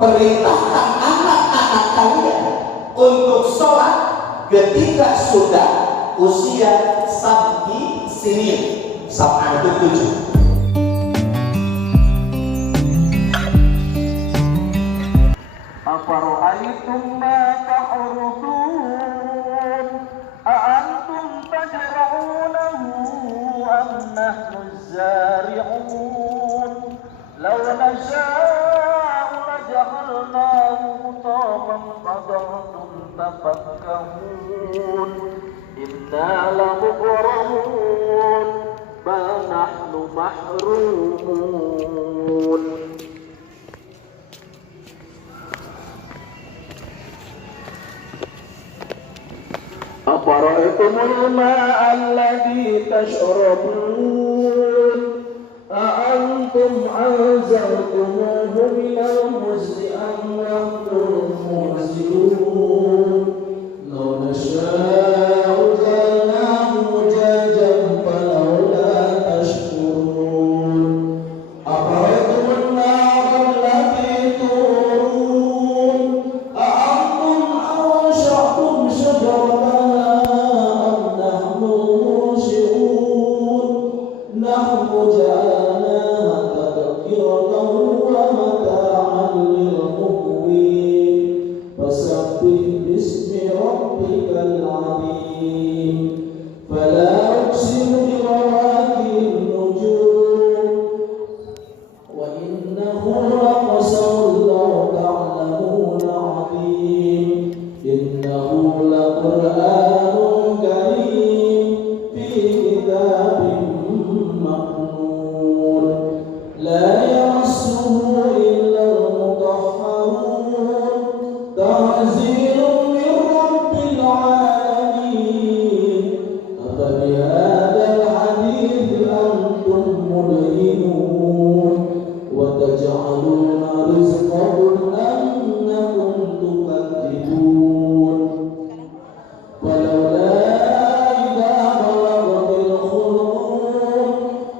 perintahkan anak-anak kalian untuk sholat ketika sudah usia sab'i sinin. Sab'a itu 7. أفرأيتم ما تحرثون أأنتم تزرعونه أم نحن الزارعون لو نشاء لجعلناه حطاما فظلتم تفكهون إنا لمغرمون بل نحن محرومون. أفرأيتم الماء الذي تشربون أأنتم أنزلتموه من المزن أم نحن المنزلون لو نشاء جعلناه أجاجا فلولا تشكرون أفرأيتم النار التي تورون أأنتم أنشأتم شجرتها نحن جعلناها تذكرة ومتاعا للمقوين فسبح باسم ربك العظيم فلا أقسم بمواقع النجوم وإنه لقسم لو تعلمون عظيم إنه لقرآن كريم في كتاب مكنون لا يمسه إلا المطهرون تنزيل من رب العالمين أفبهذا الحديث أنتم مدهنون وتجعلون رزقكم أنكم تكذبون ولولا إذا بلغت الحلقوم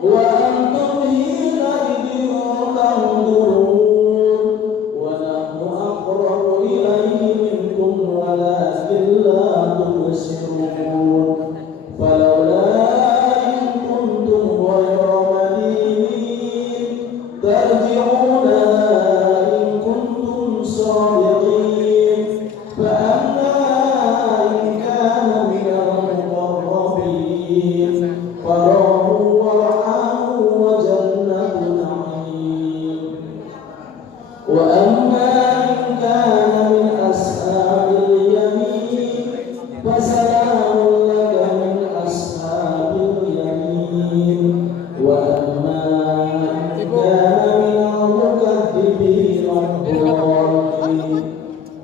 وأنتم حينئذ تنظرون ونحن أقرب إليه منكم ولكن لا تبصرون فلولا إن كنتم غير مدينين ترجعونها إن كنتم صادقين فأما إن كان من المقربين فروح ورحمة وجنة نعيم وأما إن كان من أصحاب اليمين فسلام لك من أصحاب اليمين وأما إن كان من المكذبين الضالين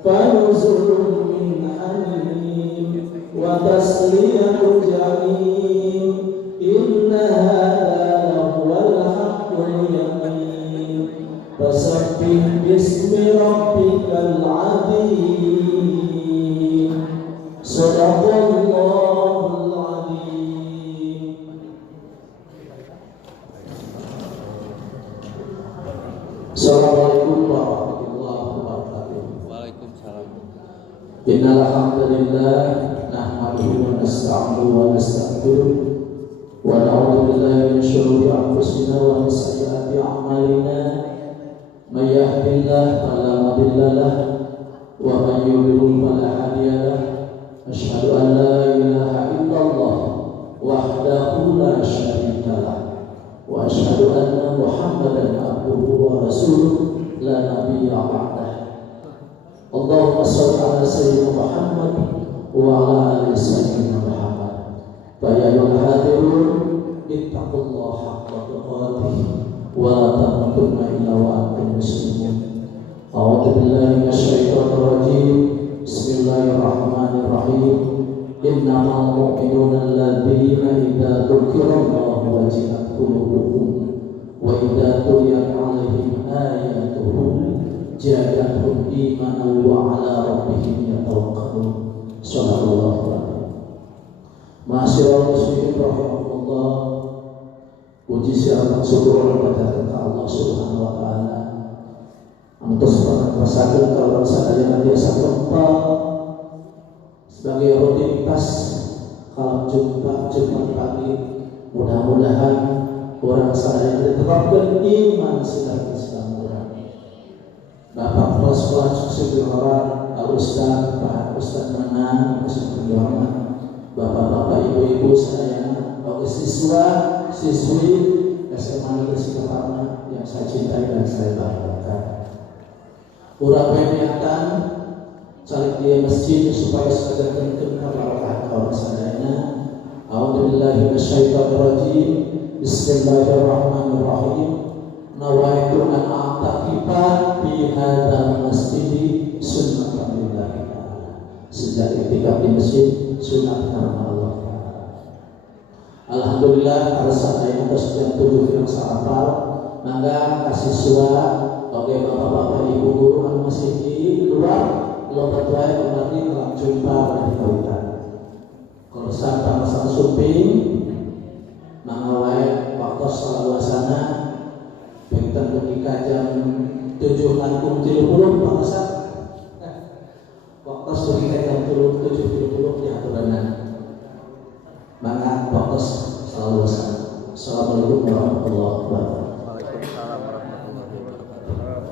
فنزل من حميم وتسلية جحيم إن هذا لهو الحق اليقين فسبح باسم ربك العظيم صدق الله العظيم. Assalamualaikum warahmatullahi wabarakatuh. Waalaikumsalam. Innal hamdalillah nahmaduhu wa nasta'inuhu wa nastaghfiruh wa na'udzu billahi min shururi anfusina wa min sayyiati a'malina may yahdihillahu fala mudilla lahu wa man yudlil fala hadiya lahu asyhadu an la ilaha illallah wahdahu la syarika lahu wa asyhadu anna muhammadan abduhu wa rasuluh la nabiyya ba'dah. Allahumma shalli ala sayyidina Muhammad wa ala ali sayyidina Muhammad. Fa ya ayyuhal hadirun ittaqullaha haqqa tuqatih wa la tamutunna illa wa antum muslimun. A'udzu billahi minasyaitonir rajim. Bismillahirrahmanirrahim. Innamal mu'minuna alladzina idza dzukirallahu wajilat qulubuhum wa idza tuliyat 'alaihim ayatuhu jadahum imanan wa ala rabbihim yatawakkalun. Sallallahu alaihi. Masyaallah muslimin rahimahullah. Puji syukur kepada Allah Subhanahu wa taala atas Saking kalau sadaya biasa tempat sebagai rutinitas kalau jumpa Jumat pagi, mudah-mudahan orang sadaya ditetapkan iman sedang Islam orang. Bapak Kepala Sekolah Sukses orang, Pak Ustaz, Pak Ustaz Manang, Ustaz Perjuangan, Bapak-bapak, ibu-ibu saya, bagi siswa, siswi SMA Negeri Sikaparna yang saya cintai dan saya banggakan. Urang niatan calik dia masjid supaya sekadar kenkeun kabarokah kaum sadayana. A'udzubillahi minasyaitonir rajim. Bismillahirrahmanirrahim. Nawaitu an a'taqifa fi hadzal masjid sunnatan lillahi ta'ala. Sejak iktikaf di masjid sunat karena Allah Ta'ala. Alhamdulillah pada saat saya jam 7 yang sarapal, mangga kasiswa, oke bapak-bapak ibu guru yang masih di luar, lobat wae kembali dalam jumpa dari kawitan. Kalau sampai masa suping, mangga wae waktu salawasana, bengtan menikah jam 7 langkung 30 bangsa. Waktu menikah jam 7.30 di aturan. Maka waktu salawasana. Assalamualaikum warahmatullahi wabarakatuh. Waalaikumsalam warahmatullahi wabarakatuh.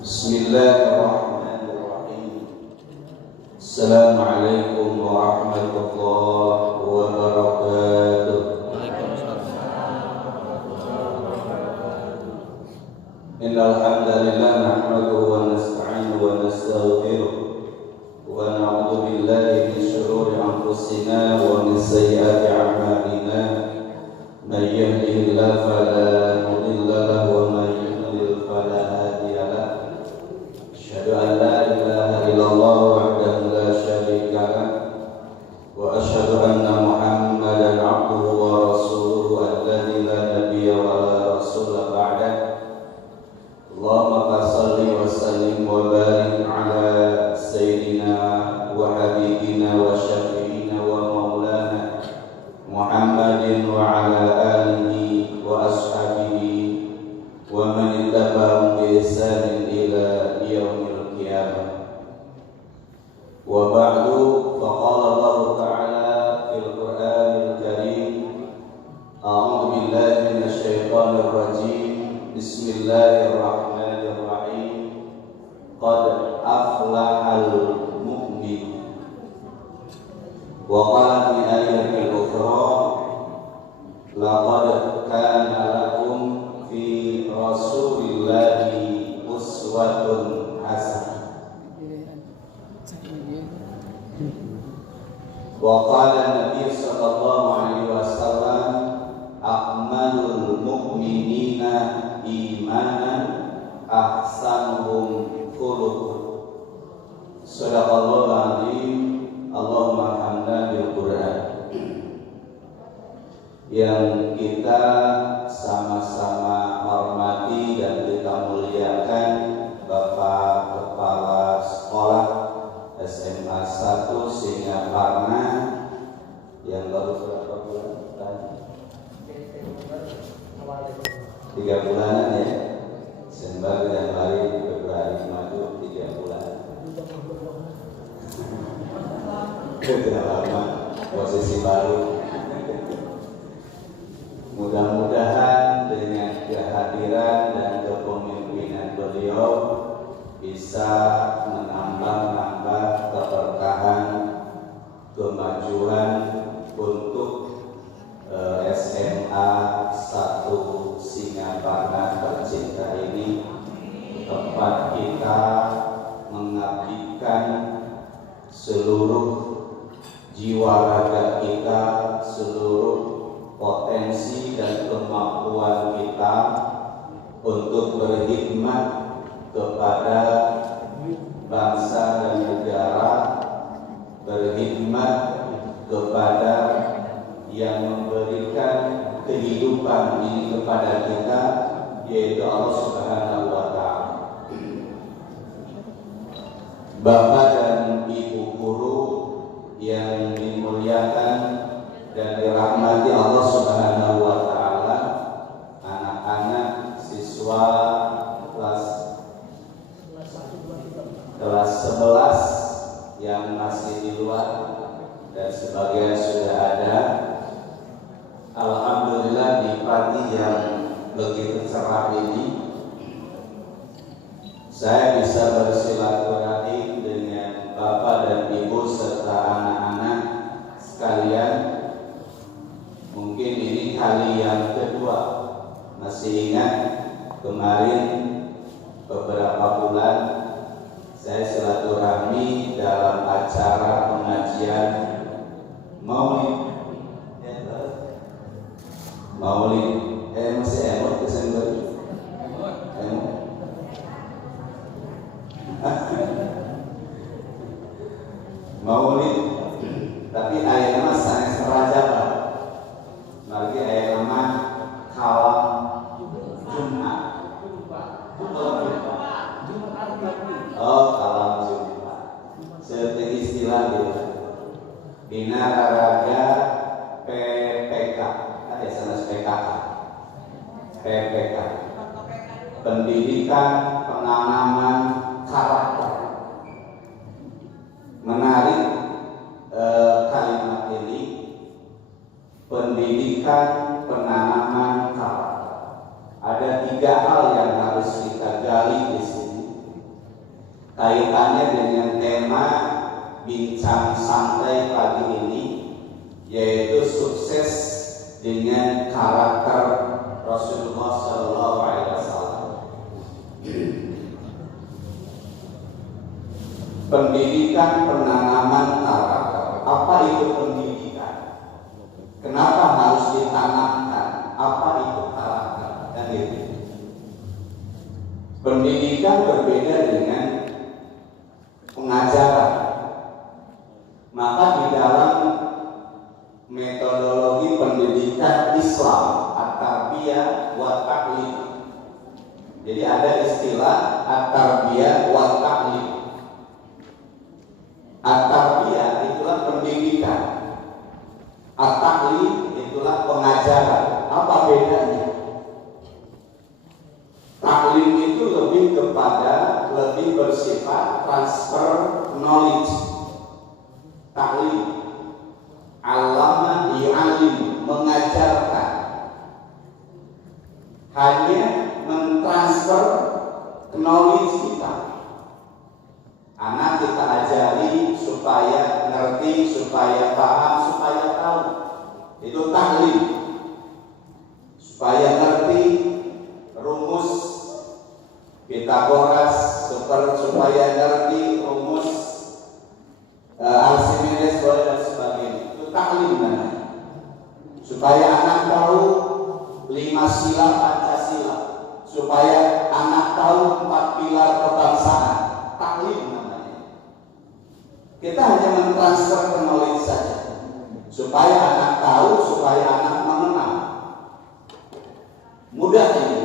Bismillahirrahmanirrahim. Assalamualaikum warahmatullahi wabarakatuh. Innal hamdalillah nahmaduhu wa nasta'inuhu wa nastaghfiruh wa na'udzu billahi min shururi anfusina wa min sayyiati a'malina. May yahdihillahu fala mudilla lahu wa may yudlil fala hadiya lahu. Asyhadu an la ilaha illallah wahdahu la syarika lah wa asyhadu anna Muhammadan 'abduhu wa rasuluhu alladzi la nabiyya wa la rasula ba'dah. Allahumma shalli wa sallim wa barik ala sayyidina wa habibina wa syafi'ina wa maulana Muhammadin wa ala alihi wa ashabihi wa man ittaba'ahum bi ihsanin ila yaumil qiyamah. Wa ba'du, faqala Allah ta'ala fil Qur'anil Karim, a'udzu billahi minasyaitonir rajim. Bismillahirrahmanirrahim. Qad aflahal mu'min. Wa qala fi ayatil ukhra, laqad kana lakum fi rasulillahi uswatun hasanah. Wa qala Nabi sallallahu alaihi wasallam, akmalul mu'minina imanan ahsanuhum khuluqan. Shadaqallahul azim. Allahumma hamdan bil Qur'an. Yang kita sama-sama hormati dan kita muliakan Bapak Kepala Sekolah SMA 1 Singaparna yang baru berapa bulan? 3 bulanan ya. Desember, Januari, Februari, Maret, 3 bulan. Sudah lama, posisi baru. Mudah-mudahan dengan kehadiran dan kepemimpinan beliau bisa menambah keberkahan, kemajuan untuk SMA 1 Singaparna tercinta ini, tempat kita mengabdikan seluruh jiwa raga kita, seluruh potensi dan kemampuan kita untuk berkhidmat kepada bangsa dan negara, berkhidmat kepada yang memberikan kehidupan ini kepada kita, yaitu Allah Subhanahu wa Ta'ala. Bapak dan Ibu guru yang dimuliakan dan dirahmati Allah Subhanahu wa Ta'ala, anak-anak siswa kelas 11 yang masih di luar dan sebagian sudah ada. Alhamdulillah di pagi yang begitu cerah ini saya bisa bersilaturahim dengan Bapak dan Ibu serta anak-anak sekalian. Mungkin ini kali yang kedua. Masih ingat kemarin beberapa bulan saya silaturahmi dalam acara pengajian Maulid. Masih emot Desember. Maulid, tapi ayat nama sanes raja Pak. Lagi ayat nama kalam Jumat. Oh, kalam Jumat. Seperti istilah dia. Bina Raga PPK. Ada sanes PKK. PPK. Pendidikan penanaman karakter. Menarik kalimat ini, pendidikan penanaman karakter. Ada 3 hal yang harus kita gali di sini. Kaitannya dengan tema bincang santai pagi ini, yaitu sukses dengan karakter Rasulullah Sallallahu Alaihi Wasallam. Pendidikan penanaman karakter. Apa itu pendidikan? Kenapa harus ditanamkan? Apa itu karakter? Dan itu. Pendidikan berbeda dengan pengajaran. Maka di dalam metodologi pendidikan Islam, at-tarbiyah wa ta'lim. Jadi ada istilah at-tarbiyah wa ta'lim. At-tarbiyah itulah pendidikan, at-ta'lim itulah pengajaran. Apa bedanya? Ta'lim itu lebih bersifat transfer knowledge. Ta'lim, allama yu'allim, mengajarkan, hanya mentransfer knowledge kita. Anak kita ajari supaya ngerti, supaya paham, supaya tahu. Itu ta'lim. Supaya ngerti rumus Pitagoras, supaya ngerti rumus Archimedes dan sebagainya. Itu ta'lim namanya. Supaya anak tahu 5 sila Pancasila. Supaya anak tahu 4 pilar kebangsaan. Ta'lim namanya. Kita hanya mentransfer knowledge saja, supaya anak tahu, supaya anak mengenal. Mudah ini.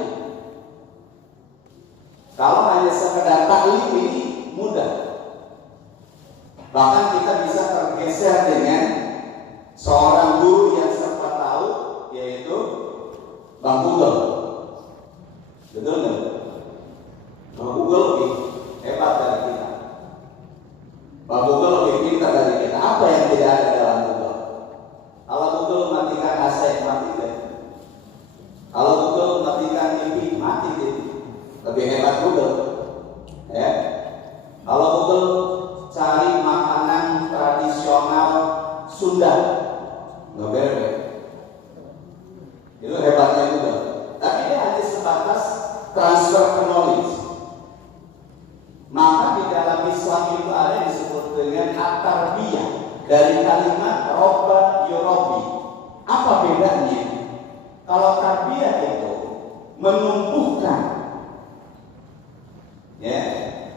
Kalau hanya sekedar ta'lim ini mudah. Bahkan kita bisa tergeser dengan seorang guru yang serba tahu, yaitu Bang Google. Betul nggak? Bang Google lebih hebat dari kita. Bang Google lebih pintar dari kita. Apa yang tidak ada dalam Google? Kalau Google matikan AC, mati deh. Kalau Google matikan TV, mati deh. Lebih hebat Google. Ya. Kalau Google cari makanan tradisional Sunda, nggak beres. Itu hebatnya Google. Tapi dia hanya sebatas transfer knowledge. Maka di dalam Islam itu ada yang disebut dengan dari kalimat robba yurabbi. Apa bedanya? Kalau tarbiyah itu menumbuhkan, ya,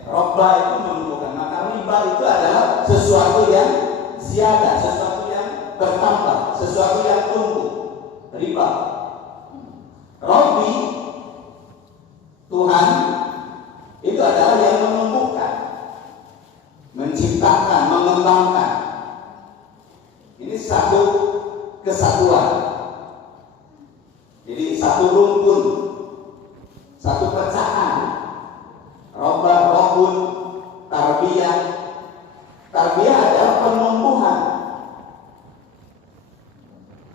robba itu menumbuhkan, maka riba itu adalah sesuatu yang ziyadah, sesuatu yang bertambah, sesuatu yang tumbuh. Riba. Robbi, Tuhan, itu adalah yang menumbuhkan, menciptakan, mengembangkan. Ini satu kesatuan. Jadi satu rumpun, satu pecahan. Robba, robun, tarbiyah. Tarbiyah adalah penumbuhan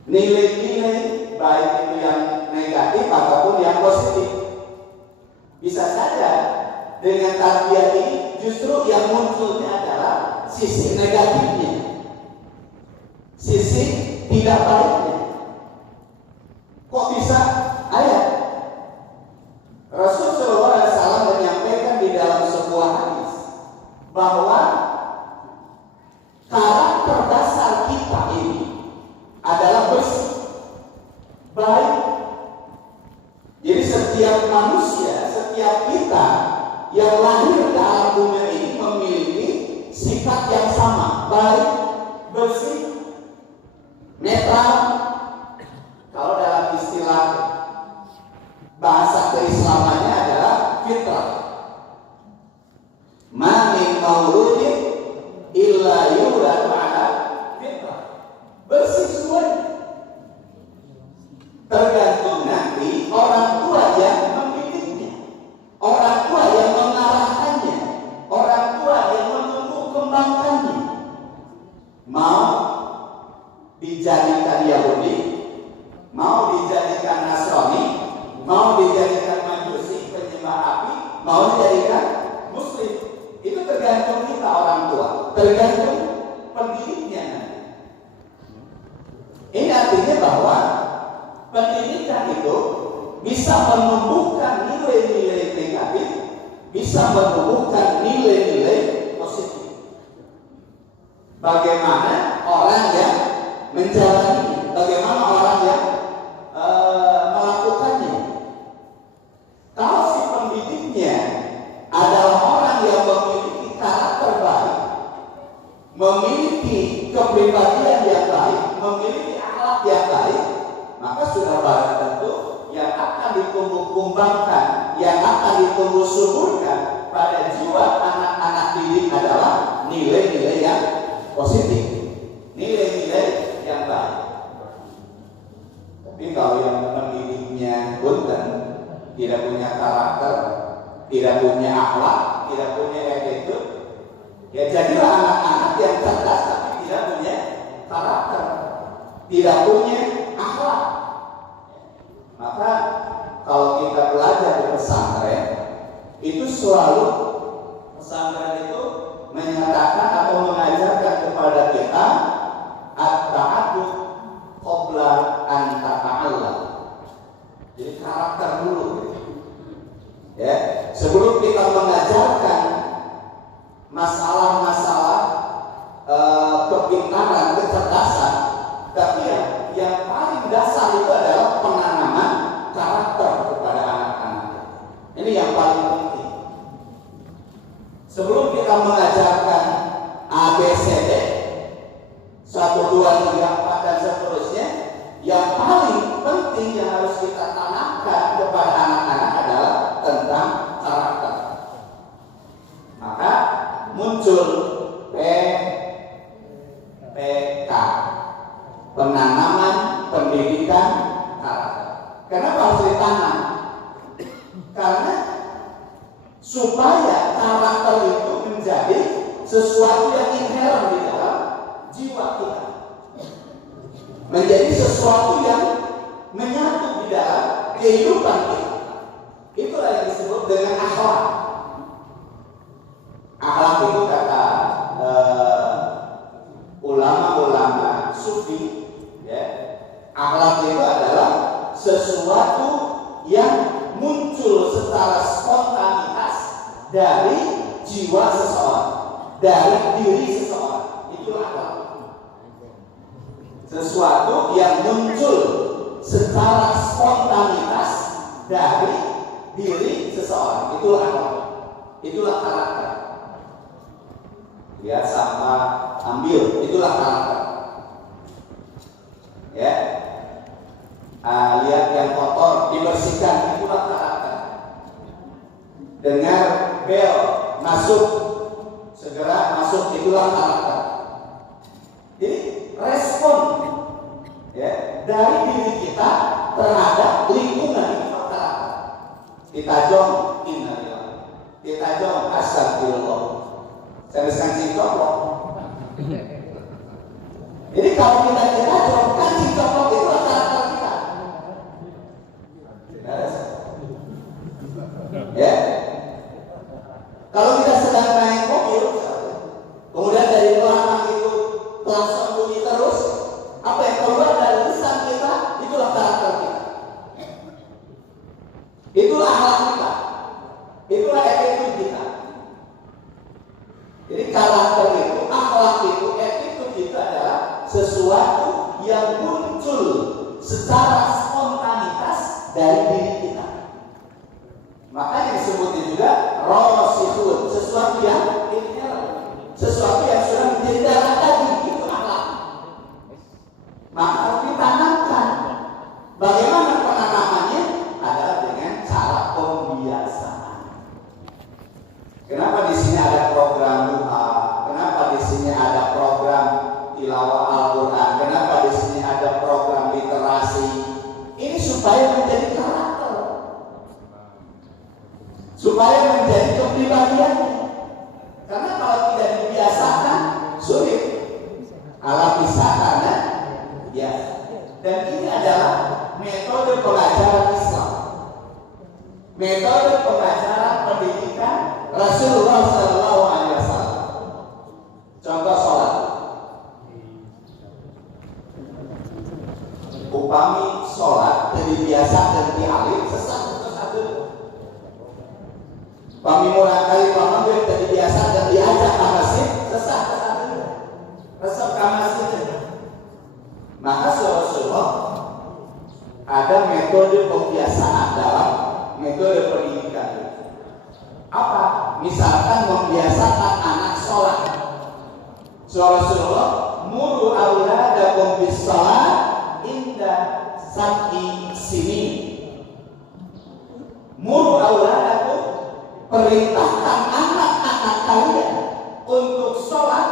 nilai-nilai, baik itu yang negatif ataupun yang positif. Bisa saja dengan tarbiyah ini justru yang munculnya adalah sisi negatifnya, sisi tidak baiknya. Kok bisa? Ayat Rasul sallallahu alaihi wasallam menyampaikan di dalam sebuah hadis bahwa karakter dasar kita ini adalah bersih, baik. Jadi setiap manusia, setiap kita yang lahir ke alam dunia ini memiliki sifat yang sama, baik, bersih, netral. Kalau dalam istilah bahasa keislamannya adalah fitrah. Ma min mauludin illa yuladu ala fitrah. Bersih semuanya. Tergantung nanti orang tua yang mendidiknya, orang tua yang mengarahkannya, orang tua yang menumbuh kembangkannya. Mau dijadikan Yahudi, mau dijadikan Nasrani, mau dijadikan Majusi, penyembah api, mau dijadikan Muslim. Itu tergantung kita orang tua, tergantung pendidiknya. Ini artinya bahwa pendidikan itu bisa menumbuhkan nilai-nilai negatif, bisa menumbuhkan nilai-nilai positif. Bagaimana orang yang menjalani, bagaimana orang yang melakukannya. Kalau si pendidiknya adalah orang yang memiliki karakter baik, memiliki kepribadian yang baik, memiliki akhlak yang baik, maka sudah barang tentu yang akan ditumbuh kembangkan, yang akan ditumbuh suburkan pada jiwa anak-anak didik adalah nilai-nilai yang positif, nilai-nilai yang baik. Tapi kalau yang mendidiknya punten, tidak punya karakter, tidak punya akhlak, tidak punya attitude, ya jadilah anak-anak yang cerdas tapi tidak punya karakter, tidak punya akhlak. Maka kalau kita belajar di pesantren, itu selalu pesantren itu menyatakan atau mengajarkan kepada kita at-ta'addud qabla an tata'allam. Jadi karakter dulu, ya, sebelum kita mengajarkan masalah-masalah kepintaran, kecerdasan, tapi yang paling dasar itu adalah penanaman karakter kepada anak-anak. Ini yang paling penting. Sebelum kita mengajarkan ABCD 1, 2, 3, 4 dan seterusnya, yang paling penting yang harus kita tanamkan kepada anak-anak adalah tentang karakter. Maka muncul PPK, penanaman pendidikan karakter. Kenapa harus ditanam? Karena supaya karakter itu menjadi sesuatu yang inherent di dalam jiwa kita, menjadi sesuatu yang menyatu di dalam kehidupan kita. Itulah yang disebut dengan akhlak. Akhlak itu kata ulama-ulama sufi, ya, akhlak itu adalah sesuatu yang muncul secara spontanitas dari jiwa seseorang, dari diri seseorang. Itulah akhlak. sesuatu yang muncul secara spontanitas dari diri seseorang. Itulah karakter. Lihat sampah, ambil, itulah karakter. Ya, lihat yang kotor, dibersihkan, itulah karakter. Dengar bel, masuk, segera masuk, itulah karakter. Jadi respon, ya, dari diri kita terhadap lingkungan, itulah karakter. Kita jom, innalillah. Kita jom, astagfirullah. Saya bisa cincok. Jadi kalau kita jom, kan cincok itulah karakter kita. Ya. Kalau kita sedang naik mobil, kemudian dari belakang itu langsung bunyi terus, apa yang keluar dari lisan kita, itulah karakter kita. Itulah akhlak kita. Itulah attitude kita. Jadi karakter itu, akhlak itu, attitude itu adalah sesuatu yang muncul secara spontanitas dari diri kita. Makanya disebutnya juga rasikhun, sesuatu yang inherent, sesuatu yang sudah menjadi darah daging, itu akhlak. Maka harus ditanamkan. Bagaimana penanamannya? Adalah dengan cara pembiasaan. Kenapa di sini ada program duha? Kenapa di sini ada program tilawah Al-Quran? Kenapa di sini ada program literasi? Ini supaya menjadi karakter, supaya menjadi kepribadiannya. Karena kalau tidak dibiasakan, sulit. Ala bisakannya, ya. Dan ini adalah metode pengajaran Islam, metode pengajaran pendidikan Rasulullah SAW. Contoh sholat. Upami sholat dibiasakan di alif sesat. Upami murah kali pamam dibiasakan diajak ke masjid sesat. Resep ke masjid. Maka Rasulullah ada metode pembiasaan dalam metode pendidikan. Apa? Misalkan membiasakan anak sholat. Rasulullah muru auladakum bis sholat inda sab'i sini. Muru auladakum, perintahkan anak-anak kalian untuk sholat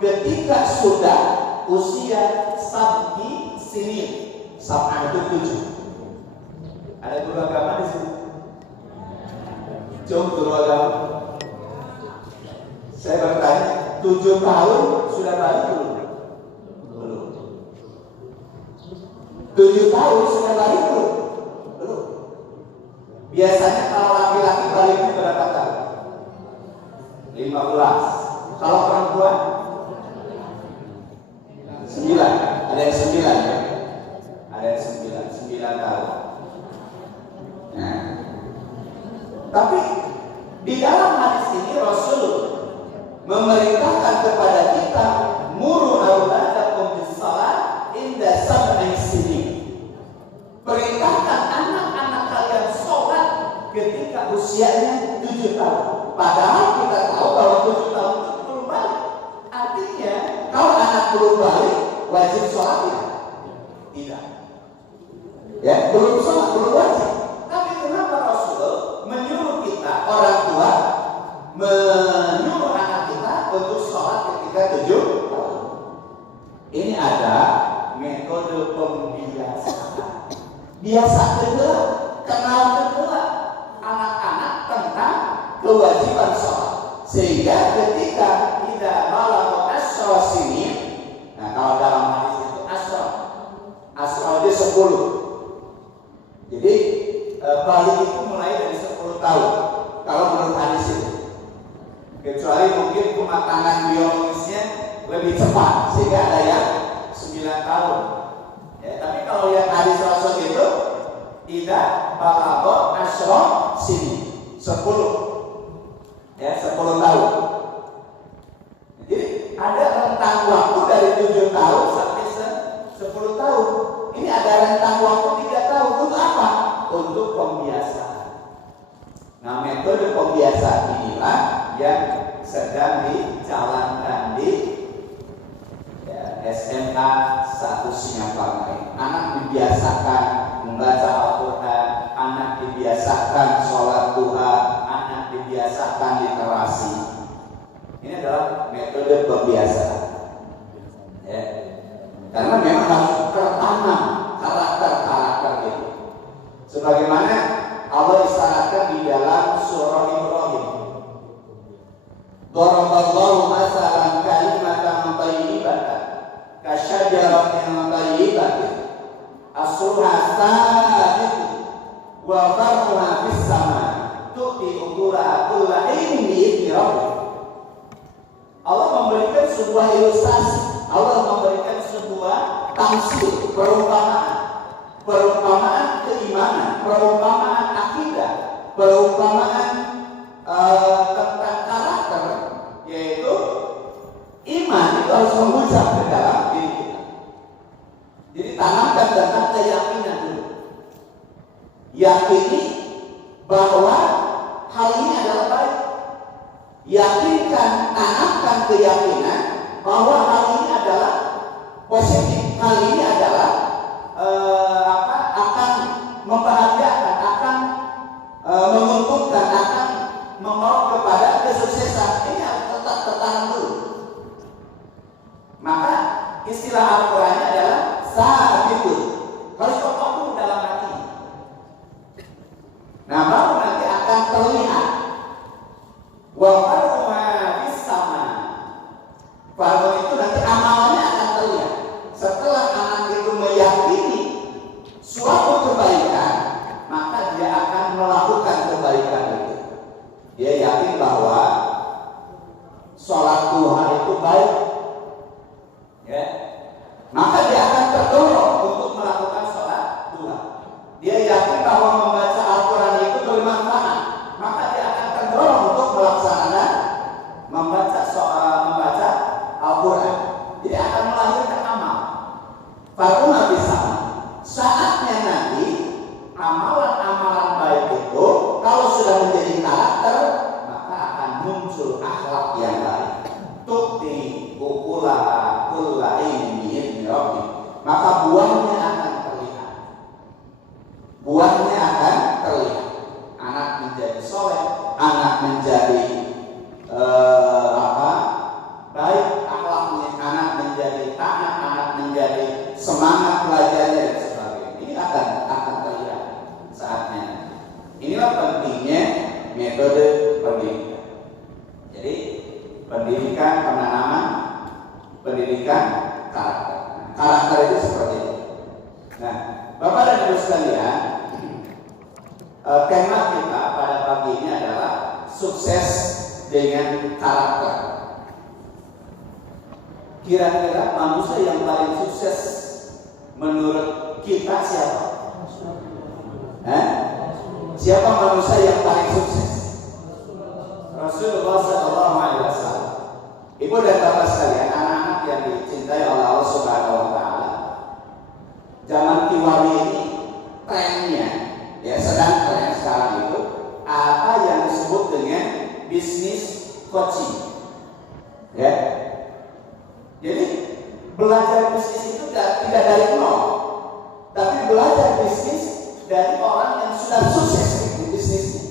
ketika sudah usia sab'i sini. Sab'a itu 7. Ada guru agama di sini? Guru agama. Saya bertanya, 7 tahun sudah balik belum? Belum. 7 tahun sudah balik belum? Belum. Biasanya kalau laki-laki baliknya berapa tahun? 15. Kalau perempuan 9. Ada yang 9 ya? Ada yang 9 tahun. Nah, tapi di dalam hadis ini Rasul memerintahkan kepada kita muru auladakum bis-shalah inda sab'i sinin. Perintahkan anak-anak kalian sholat ketika usianya 7 tahun. Padahal kita tahu bahwa 7 tahun itu belum balik. Artinya kalau anak belum balik wajib sholat tidak? Tidak. Ya, belum sholat, belum wajib. Tapi kenapa Rasul menyuruh kita, orang tua menyuruh anak kita untuk sholat ketika 7 tahun? Ini ada metode pembiasaan. Biasa kedua, kenal kedua anak-anak tentang kewajiban sholat, sehingga ketika tidak malam asro sini, nah kalau dalam hadis itu asro itu 10. Jadi balik itu mulai dari 10 tahun kalau menurut hadis itu, kecuali mungkin kematangan biologisnya lebih cepat sehingga ada yang 9 tahun ya. Tapi kalau yang hadis Rasul itu tidak balagho asro sini 10 ya, 10 tahun. Jadi ada rentang waktu dari 7 tahun sampai 10 10 tahun. Ini ada rentang waktu 3 tahun. Untuk apa? Untuk pembiasaan. Nah, metode pembiasaan inilah yang sedang dijalankan di SMA 1 Singaparna. Anak dibiasakan membaca Al-Quran, anak dibiasakan sholat duha, anak dibiasakan literasi. Ini adalah metode pembiasaan. Ya. Karena memang harus tertanam karakter-karakter itu. Sebagaimana Allah isyaratkan di dalam surah Ibrahim. Daraballahu masalan kalimatan thayyibatan kasyajaratin thayyibatin asluha thabit wa far'uha fis sama tu'ti ukulaha kulla hinin bi'izni rabbih. Allah memberikan sebuah ilustrasi, Allah memberikan sebuah tamsil, perumpamaan keimanan, perumpamaan akidah, perumpamaan tentang karakter, yaitu iman itu harus memuncak ke dalam diri kita. Jadi tanamkan tentang keyakinan dulu. Yakini bahwa hal ini adalah baik. Yakinkan, tanamkan keyakinan bahwa hal ini adalah positif. Hal ini adalah akan membahagiakan, akan menguntungkan, akan membawa kepada kesuksesan. Ini harus tetap tertanam dulu. Maka istilah Al-Qurannya adalah sabitun, harus kokoh dulu dalam hati. Nah, baru nanti akan terlihat. Wa far'uha fis sama. Far'u itu nanti amalannya akan terlihat. Setelah anak itu meyakini suatu kebaikan, maka dia akan melakukan kebaikan itu. Dia yakin bahwa sholat duha itu baik, ya, maka dia akan terdorong untuk melakukan sholat duha. Dia yakin bahwa membaca Al-Quran itu bermanfaat, maka dia akan terdorong untuk melaksanakan membaca Al-Quran. Dia akan melahirkan amal. Far'uha fis sama. Saatnya nanti amalan-amalan baik itu kalau sudah menjadi karakter, maka akan muncul akhlak yang baik. Tu'ti ukulaha kulla hinin bi'izni rabbih. Maka buahnya akan terlihat. Buahnya akan terlihat. Anak menjadi soleh, anak menjadi baik akhlaknya, anak menjadi taat, anak menjadi semangat belajarnya dan sebagainya. Ini akan terlihat saatnya. Inilah pentingnya metode pendidikan. Jadi pendidikan penanaman, pendidikan karakter. Karakter itu seperti itu. Nah, Bapak dan Ibu sekalian, tema kita pada pagi ini adalah sukses dengan karakter. Kira-kira manusia yang paling sukses menurut kita siapa? Siapa manusia yang paling sukses? Rasulullah SAW. Ibu dan bapak sekalian, anak-anak yang dicintai oleh Allah Subhanahu Wa Taala, zaman Kiwali ini trennya, ya sedang tren sekarang itu apa yang disebut dengan bisnis coaching, ya. Jadi belajar bisnis itu tidak dari nol, tapi belajar bisnis dari orang yang sudah sukses di bisnisnya.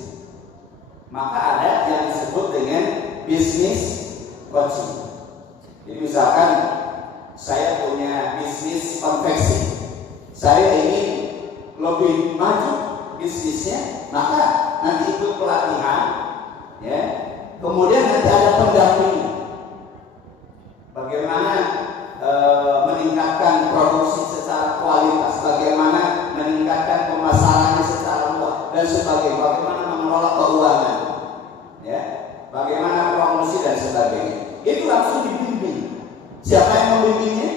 Maka ada yang disebut dengan bisnis coaching. Jadi misalkan saya punya bisnis konveksi, saya ingin lebih maju bisnisnya, maka nanti ikut pelatihan, ya. Kemudian nanti ada pendamping. Bagaimana meningkatkan produksi secara kualitas, bagaimana meningkatkan pemasarannya secara luas dan sebagainya, bagaimana mengelola keuangan, ya, bagaimana promosi dan sebagainya. Itu langsung dibimbing. Siapa yang membimbingnya?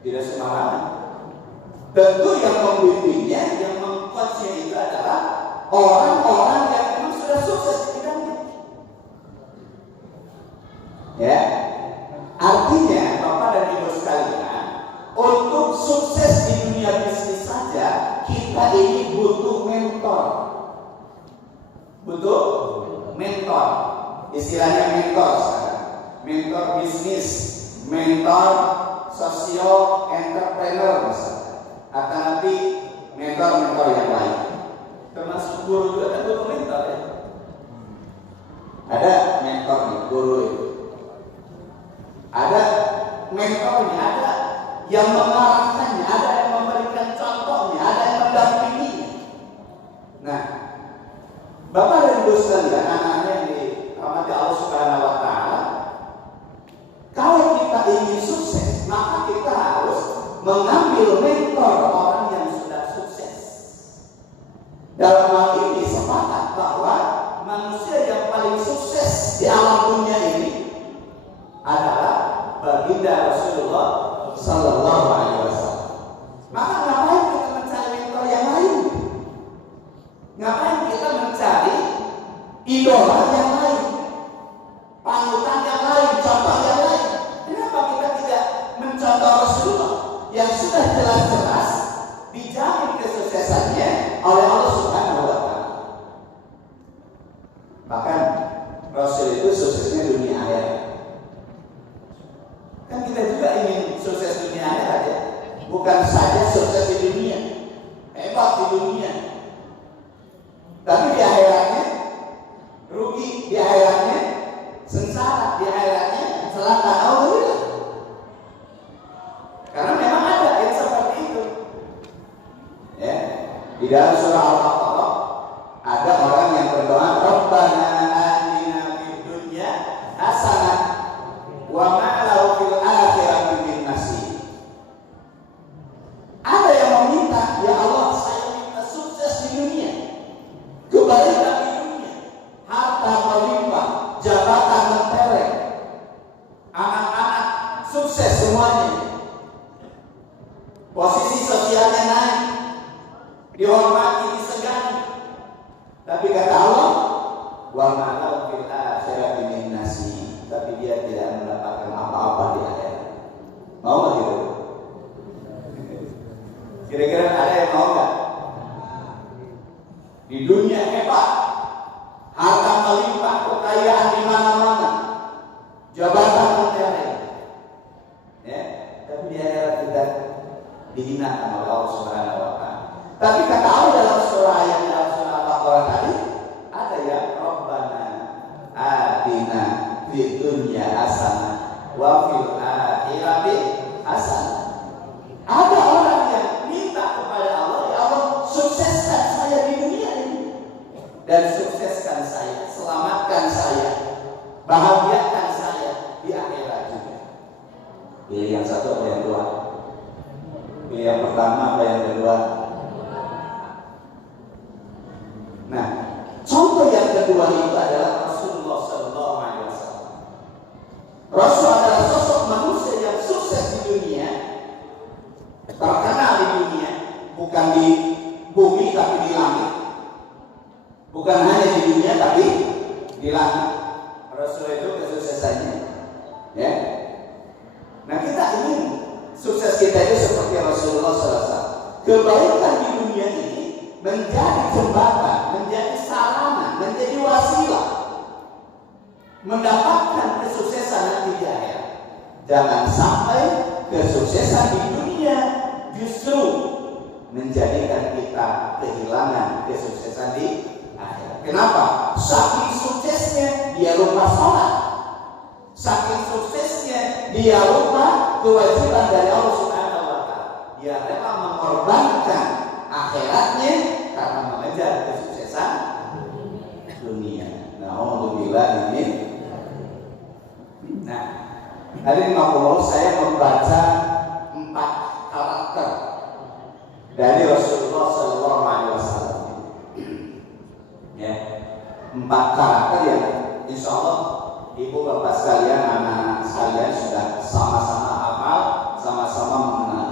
Tidak sembarangan. Tentu yang membimbingnya, yang mengcoachnya itu adalah orang-orang yang memang sudah sukses di bidangnya. Ya, artinya Bapak dan Ibu sekalian, istilahnya mentor sekarang. Mentor bisnis, mentor sosio entrepreneur misalnya. Atau nanti mentor-mentor yang lain. Termasuk guru juga kan butuh mentor ya. Ada mentor nih, guru itu. Ada mentornya, ada yang mengarahkannya, ada yang memberikan contohnya, ada yang mendampinginya. Nah, Bapak dan Ibu sekalian, anak-anak yang dirahmati Allah Subhanahu wa Ta'ala, kalau kita ingin sukses, maka kita harus mengambil mentor orang yang sudah sukses. Dalam hal ini sepakat bahwa manusia yang paling sukses di alam dunia ini adalah baginda Rasulullah Sallallahu Alaihi Wasallam. Maka ngapain kita mencari mentor yang lain? Ngapain kita mencari idola yang lain, panutan yang lain, contoh yang lain? Kenapa kita tidak mencontoh Rasulullah yang sudah jelas-jelas dijamin kesuksesannya oleh Allah Subhanahu wa Ta'ala? Bahkan Rasul itu suksesnya dunia akhirat. Kan kita juga ingin sukses dunia akhirat ya. Bukan saja sukses di dunia, hebat di dunia, tapi di akhiratnya rugi, di akhiratnya sengsara, di akhiratnya celaka. Alhamdulillah. Karena memang ada yang seperti itu. Ya, di dalam surah Al-Baqarah ada orang yang berdoa, Rabbana atina fid dunya hasanah wa ma lahu fil akhirati min nasib. Ada yang meminta, ya Allah, saya minta sukses di dunia, kebaikan di dunia, harta melimpah, jabatan mentereng, anak-anak sukses semuanya, posisi sosialnya naik, dihormati, disegani. Tapi kata Allah, wa ma lahu fil akhirati min nasib, tapi dia tidak mendapatkan apa-apa di akhirat. Mau nggak gitu? Kira-kira ada yang mau nggak? Di dunia hebat, harta melimpah, kekayaan di mana-mana, jabatan mentereng, ya, tapi di akhirat tidak dihinakan oleh Allah Subhanahu wa Ta'ala. Tapi kata Allah dalam surah yang dalam surah Al-Baqarah tadi, ada ya, Rabbana atina fid dunya hasanah wa fil akhirati hasanah. Ada orang yang minta kepada Allah, ya Allah, sukseskan saya di dunia ini dan sukseskan saya, selamatkan saya, bahagiakan saya di akhirat juga. Pilih yang satu atau yang dua? Pilih yang pertama atau yang kedua? Nah, contoh yang kedua itu adalah Rasulullah Sallallahu Alaihi Wasallam. Rasul adalah sosok manusia yang sukses di dunia, terkenal di dunia, bukan di bumi tapi di langit. Bukan hanya di dunia tapi di langit. Rasul itu kesuksesannya, ya. Nah, kita ingin sukses kita itu seperti Rasulullah SAW. Kebaikan di dunia ini menjadi jembatan, menjadi sarana, menjadi wasilah mendapatkan kesuksesan nanti di akhirat. Jangan sampai kesuksesan di dunia justru menjadikan kita kehilangan kesuksesan di akhirat. Kenapa? Saking suksesnya dia lupa sholat, saking suksesnya dia lupa kewajiban dari Allah Subhanahu wa Ta'ala. Dia rela mengorbankan akhiratnya karena mengejar kesuksesan dunia. Alhamdulillah ini. Nah, hari ini saya membaca 4 karakter dari Rasulullah Sallallahu Alaihi Wasallam. Ya, 4 karakter yang insya Allah ibu bapak sekalian, anak-anak sekalian sudah sama-sama hafal, sama-sama mengenal.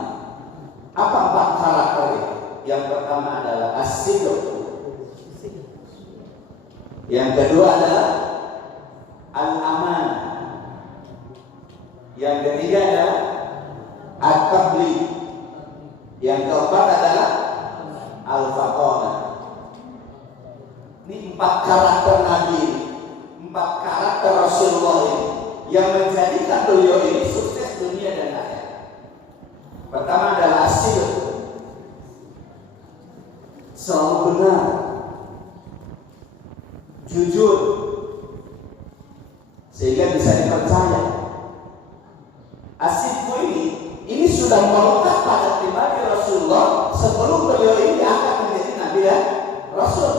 Apa 4 karakter itu? Yang pertama adalah as-sidq. Yang kedua adalah al-aman. Yang ketiga adalah at-tabligh. Yang keempat adalah al-faqadah. Ini 4 karakter Nabi, 4 4 karakter Rasulullah ini yang menjadikan beliau ini sukses dunia dan akhirat. Pertama adalah asil, selalu benar, jujur, sehingga bisa dipercaya. Asidku ini sudah melekat pada pribadi Rasulullah sebelum beliau ini diangkat menjadi Nabi dan Rasul.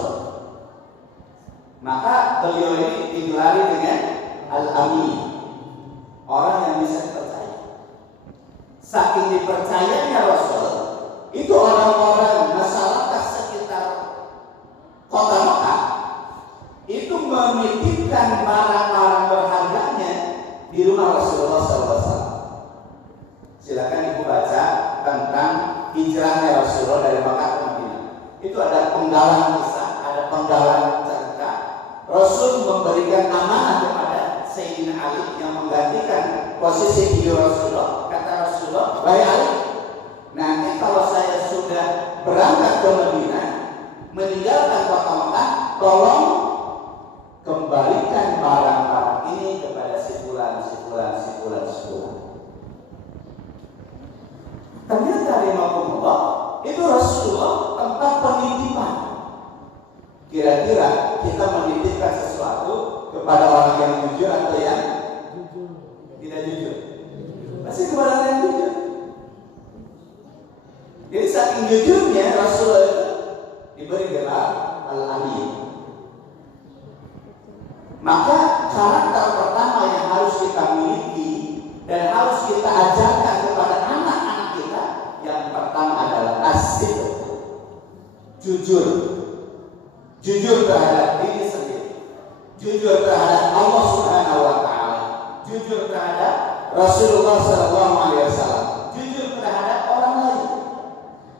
Maka beliau ini digelari dengan Al-Amin, orang yang bisa dipercaya. Saking dipercayanya Rasul, itu orang-orang masyarakat sekitar kota Mekah itu menitipkan barang-barang berharganya di rumah Rasulullah SAW. Silakan ibu baca tentang hijrahnya Rasulullah dari Mekah ke Madinah. Itu ada penggalan kisah, ada penggalan cerita. Rasul memberikan amanah kepada Sayyidina Ali yang menggantikan posisi beliau Rasulullah. Kata Rasulullah, "Wahai Ali, nanti kalau saya sudah berangkat ke Madinah, meninggalkan kota Mekah, tolong kembalikan barang-barang ini kepada si fulan." Ternyata di Rasulullah itu Rasulullah tempat penitipan. Kira-kira kita menitipkan sesuatu kepada orang yang jujur atau yang tidak jujur? Pasti kepada orang yang jujur. Jadi saking jujurnya Rasulullah itu diberi gelar Al-Amin. Maka karakter pertama yang harus kita miliki dan harus kita ajarkan kepada anak-anak kita, yang pertama adalah asid, jujur. Jujur terhadap diri sendiri, jujur terhadap Allah Subhanahu wa Ta'ala, jujur terhadap Rasulullah SAW, jujur terhadap orang lain,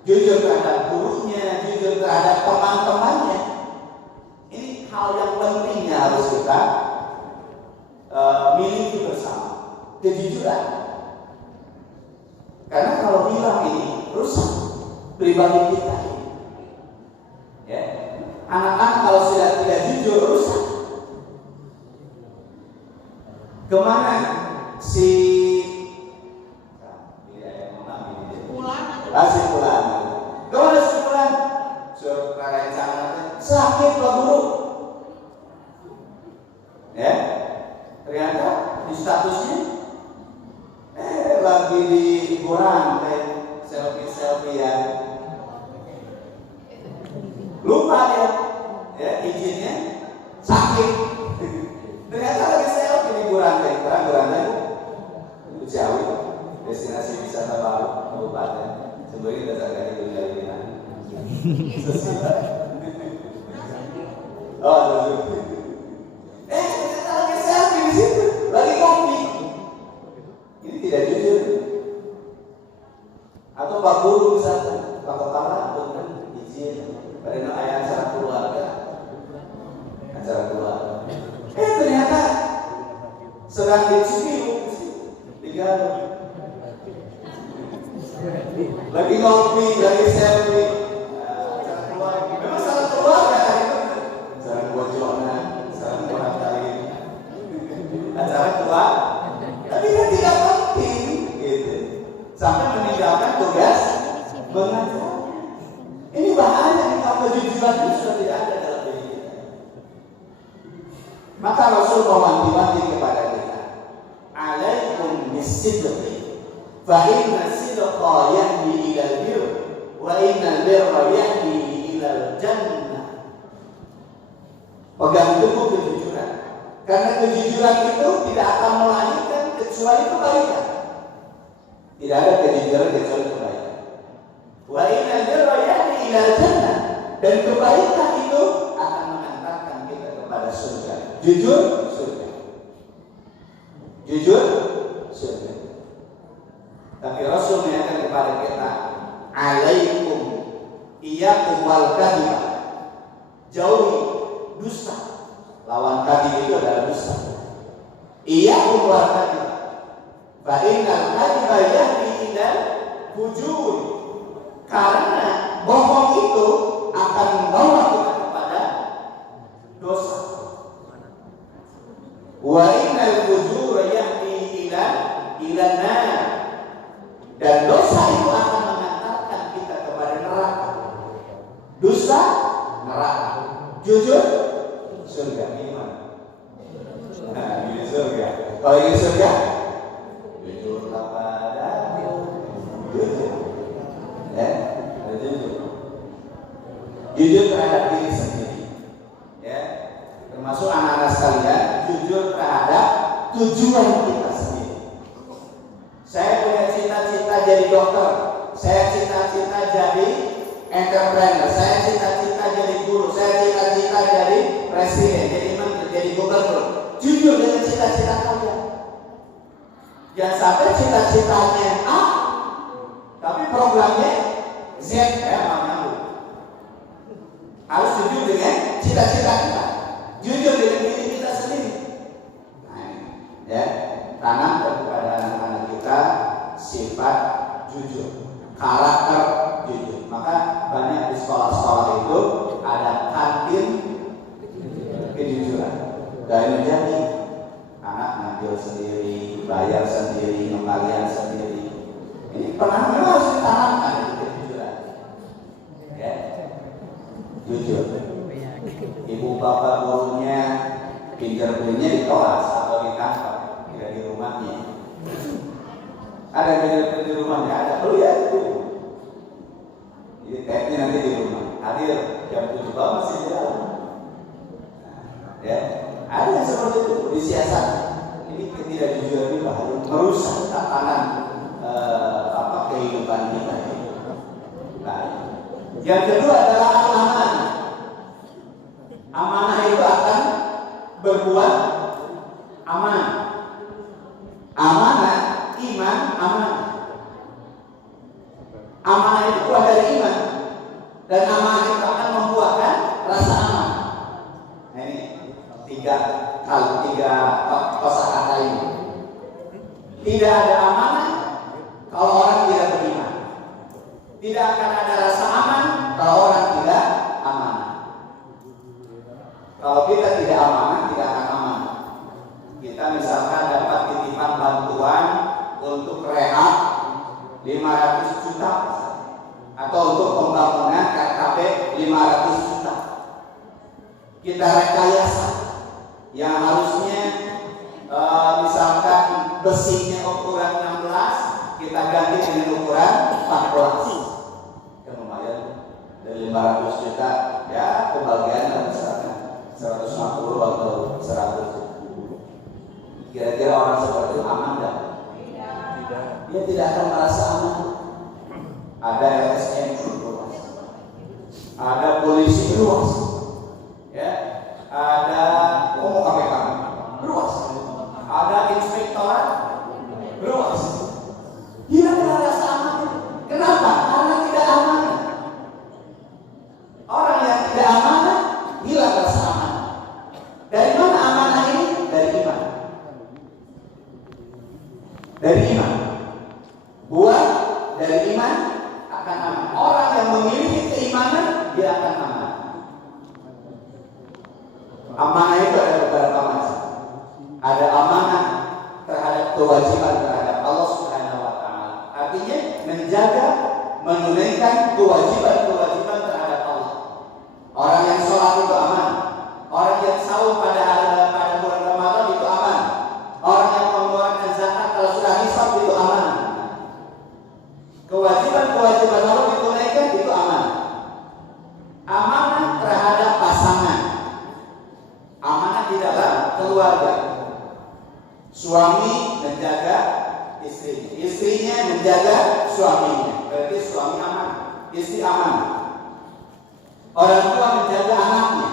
jujur terhadap gurunya, jujur terhadap teman-temannya. Ini hal yang pentingnya harus kita miliki bersama, kejujuran. Karena kalau hilang ini rusak pribadi kita. Ya, anak-anak kalau sudah tidak jujur rusak. Kemana si pulang? Kemana si pulang? Suruh rencana sakit Pak Guru. Ya, ternyata di statusnya lagi di kurang selfie ya. Lupa ya izinnya sakit. Ternyata lagi selfie di Buranda itu jauh, destinasi wisata baru kabupaten. Sebenarnya kita agak di dunia ini. Ternyata lagi selfie di situ, lagi kopi. Ini tidak jujur. Atau Pak Guru misalkan, Pak Kepala bukan izin. Pada ayat acara keluarga. Ternyata sedang dicuri digaruk. Lagi ngopi, lagi selfie. Acara keluarga. Memang salah keluarga itu. Salah bocoran, salah orang lain. Acara keluarga. Tapi kan tidak penting, gitu. Sampai meninggalkan tugas mengajar. Ini bahaya kalau kejujuran itu sudah tidak ada dalam diri kita. Maka Rasul mewanti-wanti kepada kita, alaikum bisidqi, fa inna sidqa yahdi ilal birr, wa inna birra yahdi ilal jannah. Pegang teguh kejujuran, karena kejujuran itu tidak akan melahirkan kecuali kebaikan. Tidak ada kejujuran kecuali kebaikan. Wa inna birra yahdi ilal jannah, dan kebaikan itu akan mengantarkan kita kepada surga. Jujur surga. Tapi Rasul mengingatkan kepada kita, alaikum iyyakum wal kadhib. Jauhi dusta. Lawan kadhib itu adalah dusta. Iyyakum wal kadhib. Fa innal kadhiba yahdi ilal fujur. Karena bohong itu akan membawa kita kepada dosa. Wa innal fujura yahdi ila nar. Dan dosa itu akan mengantarkan kita kepada neraka. Dosa neraka. Jujur surga. Iman. Nah, ini surga. Kalau ini surga, jujur kepada jujur. Ya, jujur. Jujur terhadap diri sendiri. Ya, termasuk anak-anak sekalian, jujur terhadap tujuan kita sendiri. Saya punya cita-cita jadi dokter, saya cita-cita jadi entrepreneur, saya cita-cita jadi guru, saya cita-cita jadi presiden, jadi menteri, jadi gubernur. Jujur dengan cita-cita kalian. Jangan sampai cita-citanya A, tapi programnya Z, harus jujur dengan cita-cita kita, jujur dengan diri kita sendiri. Nah, ya, tanam kepada anak-anak kita sifat jujur, karakter jujur. Maka banyak di sekolah-sekolah itu ada kantin kejujuran. Dan menjadi anak ngambil sendiri, bayar sendiri, pembalian sendiri. Ini pernah harus ditanamkan kejujuran. Ya, jujur. Ibu bapak gurunya pinjar-pinjarnya di kelas atau di kantor, tidak di rumahnya. Ada pinjar-pinjar di rumahnya, ada kuliah itu. Jadi tesnya nanti di rumah. Hadir jam 7 masih jalan. Ya, ada yang seperti itu disiasat. Ini ketidakjujuran ini bahaya, merusak tatanan kehidupan kita. Nah, yang kedua adalah amanah. Amanah itu akan berbuat aman. Amanah, iman, amanah. Amanah itu keluar dari iman, dan amanah itu akan membuahkan rasa aman. Nah, ini tiga kosakata ini. Tidak ada amanah kalau orang tidak beriman. Tidak akan ada rasa aman kalau orang tidak aman. Kalau kita tidak amanah, tidak akan aman. Kita misalkan dapat titipan bantuan untuk rehab 500 juta atau untuk pembangunan KKP 500 juta. Kita rekayasa yang harusnya misalkan besinya ukuran 16, kita ganti dengan ukuran 14. Ya lumayan, dari 500 juta ya pembagian misalkan 150 atau 100. Kira-kira orang seperti itu aman enggak? Dia tidak akan merasa aman. Ada LSM luas, ada polisi luas, ya, ada KPK luas, ada inspektorat luas. Dia tidak rasa aman. Kenapa? Karena tidak aman. Orang yang tidak amanah hilang rasa aman. Dari mana amanah ini? Dari iman. Dari iman. Buat dari iman akan aman. Orang yang memiliki keimanan dia akan aman. Amanah itu ada beberapa macam. Ada amanah terhadap kewajiban terhadap Allah Subhanahu wa taala. Artinya menjaga, menunaikan kewajiban-kewajiban terhadap Allah. Orang yang sholat itu aman. Orang yang sahur pada bulan Ramadan itu aman. Orang yang mengeluarkan zakat kalau sudah hisab itu aman. Kewajiban-kewajiban Allah ditunaikan itu aman. Amanah terhadap pasangan. Amanah di dalam keluarga. Suami menjaga istrinya, istrinya menjaga suaminya. Berarti suami aman, istri aman. Orang tua menjaga anaknya,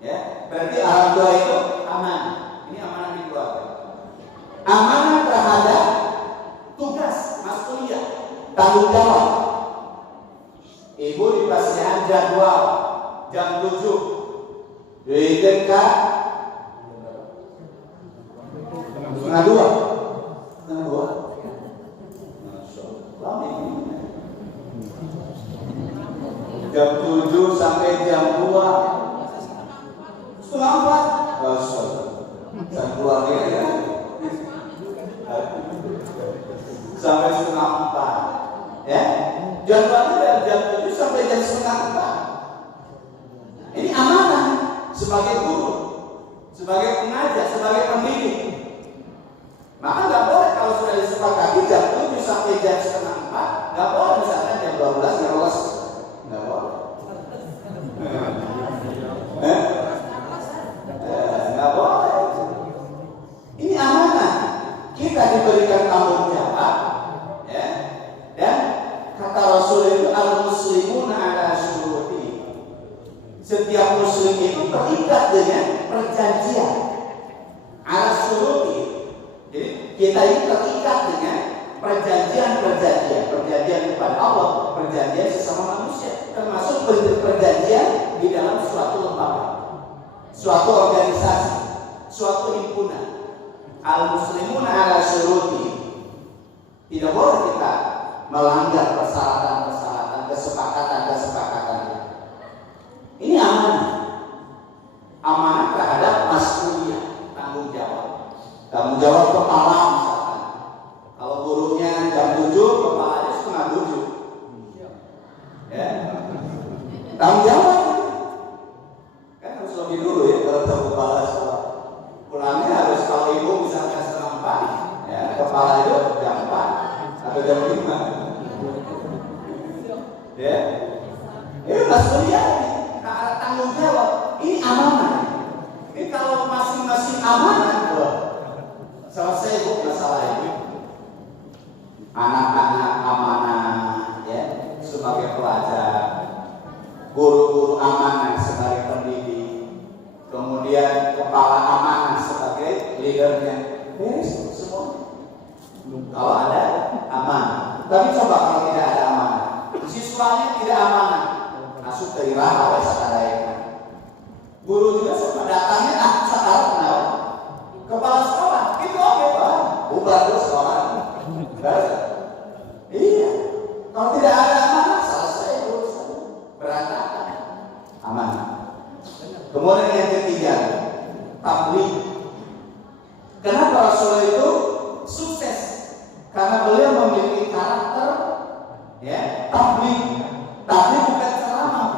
ya, berarti orang tua itu aman. Ini amanah di keluarga. Amanah terhadap tugas, mas'uliyah, tanggung jawab. Ibu dikasih jadwal jam 7, diberikan setengah dua. Jam 7 sampai jam 2 setengah 4. sampai setengah 4. Ya, jadwalnya dari jam 7 sampai jam setengah 4. Ini amanah sebagai guru, sebagai pengajar, sebagai pendidik. Maka nggak boleh kalau sudah disepakati jam 7 sampai jam setengah 4, nggak boleh misalnya jam 12 nggak boleh. Nggak boleh. Ini amanah. Kita diberikan tanggung jawab, ya. Dan kata Rasul itu al-muslimuna ala syuruti. Setiap muslim itu terikat dengan perjanjian ala syuruti. Jadi kita ini terikat dengan perjanjian kepada Allah, perjanjian sesama manusia, termasuk perjanjian di dalam suatu lembaga, suatu organisasi, suatu himpunan. Al-muslimuna ala syuruti. Tidak boleh kita melanggar persyaratan, kesepakatan. Ini amanah. Amanah terhadap mas'uliyah, tanggung jawab. Tanggung jawab kepala misalkan. Kalau gurunya jam 7, kepalanya setengah 7. Ya. Tanggung jawab. Kan harus lebih dulu ya kalau tahu kepala sekolah. Pulangnya harus kalau ibu misalnya setengah 4, ya kepala itu jam 4 atau jam 5. Ya. Ini mas'uliyah, tanggung jawab. Ini amanah. Ini kalau masing-masing amanah, selesai bu masalah ini. Anak-anak amanah, ya sebagai pelajar, guru-guru amanah sebagai pendidik, kemudian kepala amanah sebagai leadernya. Beres semua. Kalau ada amanah. Tapi coba kalau tidak ada amanah, siswanya tidak amanah, masuk ke iraha sekadayana. Guru juga sama datangnya sekarang kenapa? Kepala sekolah itu oke pak, bubar terus sekolah. Iya. Kalau tidak ada amanah, selesai urusan, berantakan. Amanah. Kemudian yang ketiga, tabligh. Kenapa Rasulullah itu sukses? Karena beliau memiliki karakter, ya, tabligh. Tabligh bukan ceramah,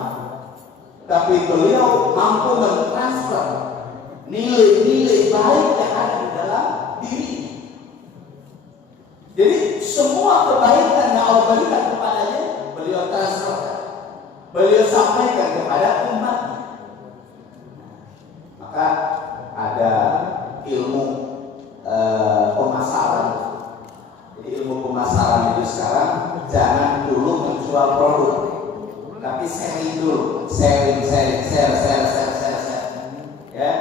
tapi beliau mampu mentransfer nilai-nilai baik yang ada di dalam diri. Jadi semua kebaikan yang Allah berikan kepadanya, beliau transfer, beliau sampaikan kepada umat. Maka ada ilmu pemasaran. Jadi ilmu pemasaran itu sekarang jangan dulu menjual produk, tapi sharing dulu, share. Ya,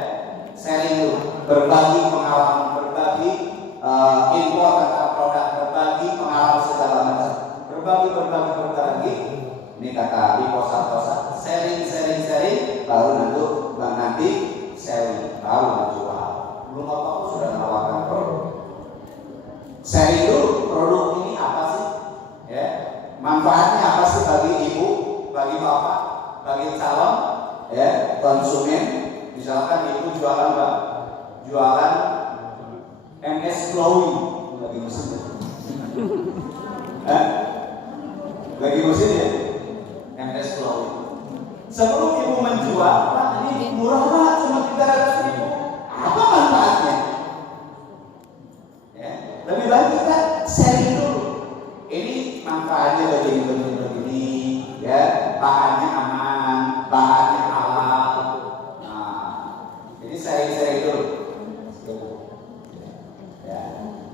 sharing dulu, berbagi pengalaman, berbagi info tentang produk, berbagi pengalaman segala macam, berbagi. Ini kata Iko Santosa, sharing, baru nanti sharing, baru menjual. Belum apa-apa sudah menawarkan produk. Sharing dulu, produk ini apa sih? Ya, manfaatnya apa sih bagi ibu, bagi bapak, bagi calon, ya, konsumen. Misalkan ibu jualan apa? Jualan MS Flowing, lagi musim. Lagi musim ya? MS Flowing. Sebelum ibu menjual, Pak, ini murah banget, cuma 300.000. Apa manfaatnya? Ya, lebih baik kita sharing dulu. Ini manfaatnya begini, ya, bahannya aman, bahannya halal. Nah, ini sharing dulu. Ya,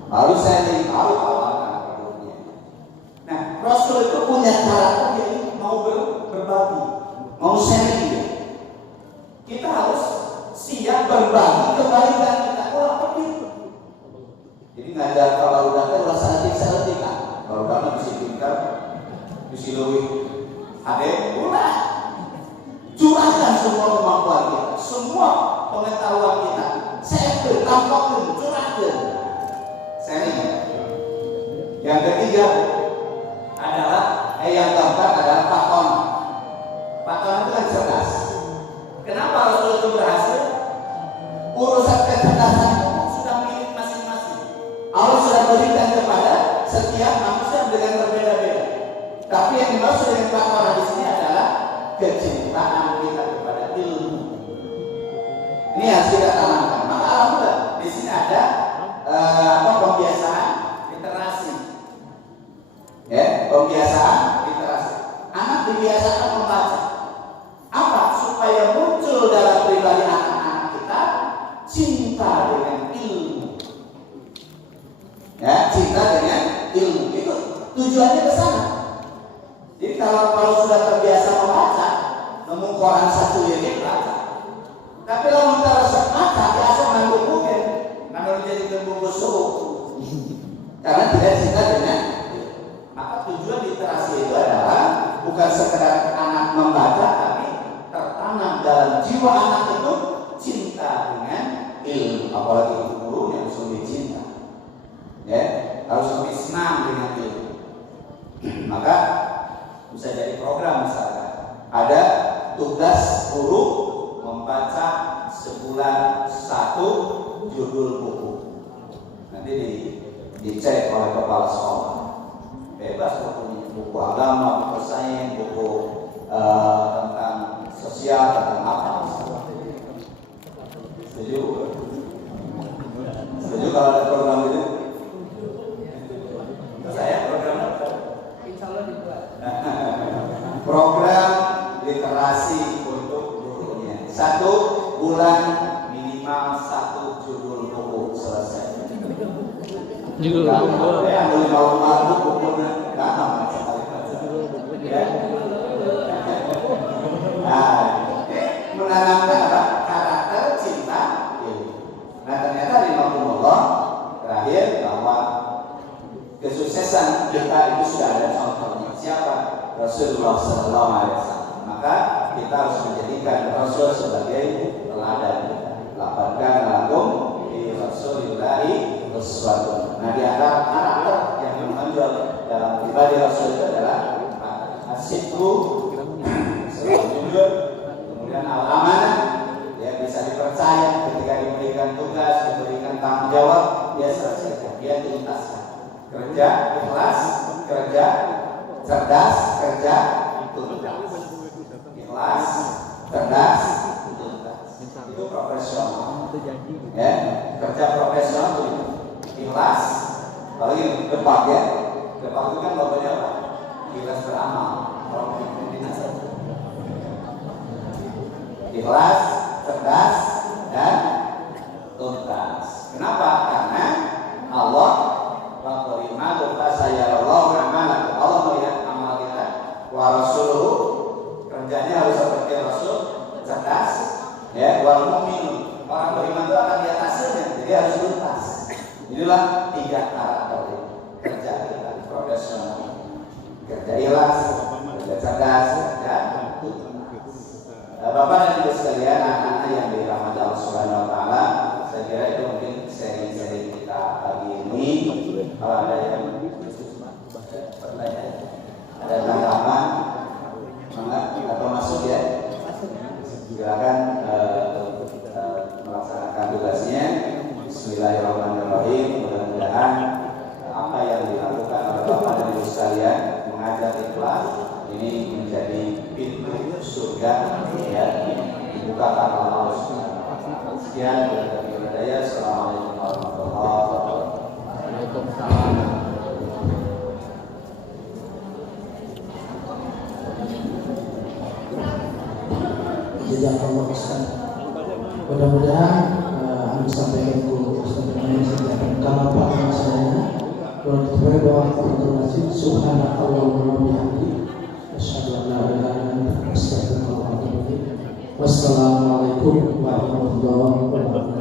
baru sharing, baru tawarkan produknya. Nah, Rasul itu punya karakter jadi mau berbagi, mau sharing. Kita harus siap berbagi kebaikan kita. Begitu. Jadi ngajar kalau udah selesai kan. Kalau udah bisa pintar, bisa lebih ada udah. Curahkan semua kemampuan kita, semua pengetahuan kita. Saya tampakkan, curahkan. Sharing. Yang ketiga adalah yang keempat adalah pakon. Pakon itu kan cerdas. Kenapa Rasul itu berhasil? Urusan kecerdasan itu sudah milik masing-masing. Allah sudah berikan kepada setiap setiap manusia dengan berbeda-beda. Tapi yang dimaksud dengan takwa di sini adalah kecintaan kita kepada ilmu. Ini harus kita tanamkan. Maka alhamdulillah di sini ada pembiasaan literasi. Ya, pembiasaan literasi. Anak dibiasakan membaca. Apa? Supaya muncul dalam pribadi anak-anak kita cinta dengan ilmu. Ya, cinta dengan ilmu. Itu tujuannya ke sana. Jadi kalau sudah terbiasa membaca, nemu koran satu ya baca. Tapi kalau kita resep baca, biasa nanggung mungkin, nanggung jadi bungkus suhu. Karena tidak cinta dengan. Maka tujuan literasi itu adalah bukan sekedar anak membaca, tapi tertanam dalam jiwa anak itu cinta dengan ilmu. Apalagi guru yang lebih cinta, ya harus lebih senang dengan ilmu. Maka bisa jadi program misalkan ada tugas guru membaca sebulan 1 judul buku. Nanti dicek oleh kepala sekolah. Bebas bukunya, buku agama, buku sains, buku tentang sosial, tentang apa. Setuju? Setuju kalau ada program itu? Saya program apa? Insya Allah dibuat. Program literasi untuk gurunya. 1 bulan minimal 1 judul buku selesai. Judul buku. Ya, boleh malu-malu bukunya. Nah, menanamkan apa? Karakter cinta ilmu. Nah ternyata di Allah terakhir bahwa kesuksesan kita itu sudah ada contohnya. Siapa? Rasulullah SAW. Maka kita harus menjadikan Rasul sebagai teladan kita. Lakukan lakum di Rasulillahi uswatun. Nah di antara karakter yang menonjol dalam pribadi Rasul itu adalah asyikru, selalu jujur, kemudian al-amanah, ya bisa dipercaya ketika diberikan tugas, diberikan tanggung jawab, dia selesaikan, dia tuntaskan. Kerja ikhlas, kerja cerdas, kerja tuntas. Ikhlas, cerdas, tuntas. Itu profesional. Ya, kerja profesional itu ikhlas, apalagi depak ya. Depak itu kan bapaknya apa? Ikhlas beramal. Ikhlas, cerdas, dan tuntas. Kenapa? Karena Allah Allah melihat amal kita. Wa rasuluhu, kerjanya harus seperti Rasul, cerdas. Ya, wal mu'minun, orang beriman itu akan lihat hasilnya, jadi harus tuntas. Inilah 3 karakter kerja kita profesional. Kerja ikhlas, kerja cerdas, dan tuntas. Bapak dan Ibu sekalian, anak-anak yang dirahmati Allah Subhanahu wa taala, saya kira itu mungkin seri-seri kita pagi ini. Kalau ada yang bertanya, ada tanggapan, atau masuk ya, silakan melaksanakan tugasnya. Bismillahirrahmanirrahim. Mudah-mudahan apa yang dilakukan oleh Bapak dan Ibu sekalian mengajar ikhlas ini menjadi pintu surga ya, dibukakan oleh Allah Subhanahu wa taala. Sekian dari saya. Assalamualaikum warahmatullahi wabarakatuh. Waalaikumsalam. Jazakallah Ustaz. Mudah-mudahan yang disampaikan guru Ustaz ini sejak Pak masalahnya. Kalau kita doa konfirmasi subhanallah wa bihamdi asyhadu an la ilaha illa anta astaghfiruka wa atubu ilaik. Wassalamualaikum warahmatullahi wabarakatuh.